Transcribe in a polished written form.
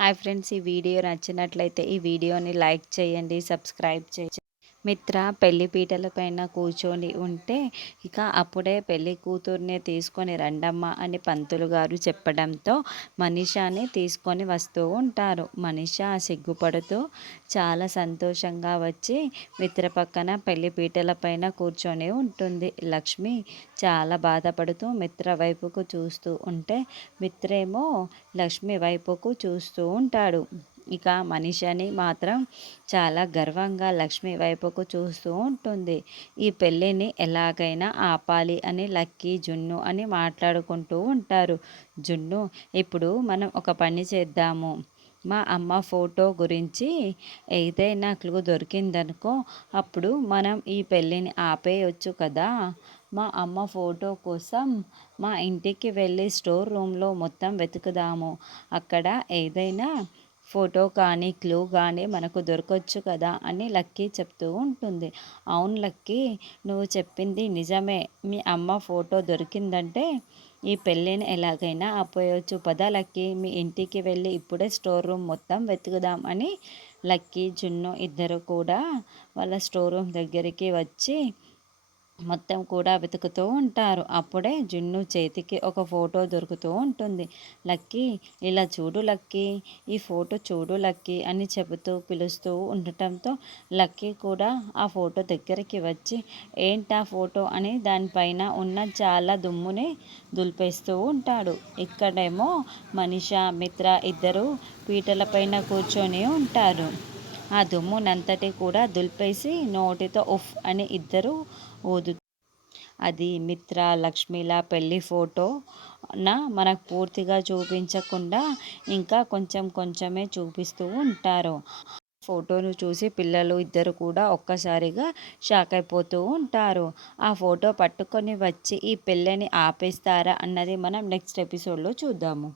Hi friends, ఈ video నచ్చినట్లయితే ఈ వీడియోని లైక్ చేయండి, సబ్స్క్రైబ్ చేయండి. మిత్ర పెళ్లి పీటల పైన కూర్చొని ఉంటే ఇక అప్పుడే పెళ్లి కూతుర్ని తీసుకొని రండమ్మ అని పంతులు గారు చెప్పడంతో మనీషాని తీసుకొని వస్తూ ఉంటారు. మనీషా సిగ్గుపడుతూ చాలా సంతోషంగా వచ్చి మిత్ర పక్కన పెళ్లి పీటల పైన కూర్చొని ఉంటుంది. లక్ష్మి చాలా బాధపడుతూ మిత్ర వైపుకు చూస్తూ ఉంటే మిత్రేమో లక్ష్మి వైపుకు చూస్తూ ఉంటాడు. ఇక మనిషిని మాత్రం చాలా గర్వంగా లక్ష్మి వైపుకు చూస్తూ ఉంటుంది. ఈ పెళ్ళిని ఎలాగైనా ఆపాలి అని లక్కీ, జున్ను అని మాట్లాడుకుంటూ ఉంటారు. జున్ను, ఇప్పుడు మనం ఒక పని చేద్దాము. మా అమ్మ ఫోటో గురించి ఏదైనా క్లూ దొరికిందనుకో, అప్పుడు మనం ఈ పెళ్ళిని ఆపేయొచ్చు కదా. మా అమ్మ ఫోటో కోసం మా ఇంటికి వెళ్ళి స్టోర్ రూమ్లో మొత్తం వెతుకుదాము. అక్కడ ఏదైనా ఫోటో కానీ క్లూ కానీ మనకు దొరకొచ్చు కదా అని లక్కీ చెప్తూ ఉంటుంది. అవును లక్కీ, నువ్వు చెప్పింది నిజమే. మీ అమ్మ ఫోటో దొరికిందంటే ఈ పెళ్ళిని ఎలాగైనా ఆపేయొచ్చు. పద లక్కీ, మీ ఇంటికి వెళ్ళి ఇప్పుడే స్టోర్ రూమ్ మొత్తం వెతుకుదాం అని లక్కీ, జున్ను ఇద్దరు కూడా వాళ్ళ స్టోర్ రూమ్ దగ్గరికి వచ్చి మొత్తం కూడా వెతుకుతూ ఉంటారు. అప్పుడే జున్ను చేతికి ఒక ఫోటో దొరుకుతూ ఉంటుంది. లక్కీ, ఇలా చూడు లక్కీ, ఈ ఫోటో చూడు లక్కీ అని చెబుతూ పిలుస్తూ ఉండటంతో లక్కీ కూడా ఆ ఫోటో దగ్గరికి వచ్చి ఏంటా ఫోటో అని దానిపైన ఉన్న చాలా దుమ్ముని దులిపేస్తూ ఉంటాడు. ఇక్కడేమో మనీషా, మిత్ర ఇద్దరు పీటలపైన కూర్చొని ఉంటారు. ఆ దుమ్మునంతటి కూడా దులిపేసి నోటితో ఉఫ్ అని ఇద్దరు ఊదు. అది మిత్ర, లక్ష్మిల పెళ్లి ఫోటో మనకు పూర్తిగా చూపించకుండా ఇంకా కొంచెం కొంచెమే చూపిస్తూ ఉంటారు. ఫోటోను చూసి పిల్లలు ఇద్దరు కూడా ఒక్కసారిగా షాక్ అయిపోతూ ఉంటారు. ఆ ఫోటో పట్టుకొని వచ్చి ఈ పెళ్ళిని ఆపేస్తారా అన్నది మనం నెక్స్ట్ ఎపిసోడ్లో చూద్దాము.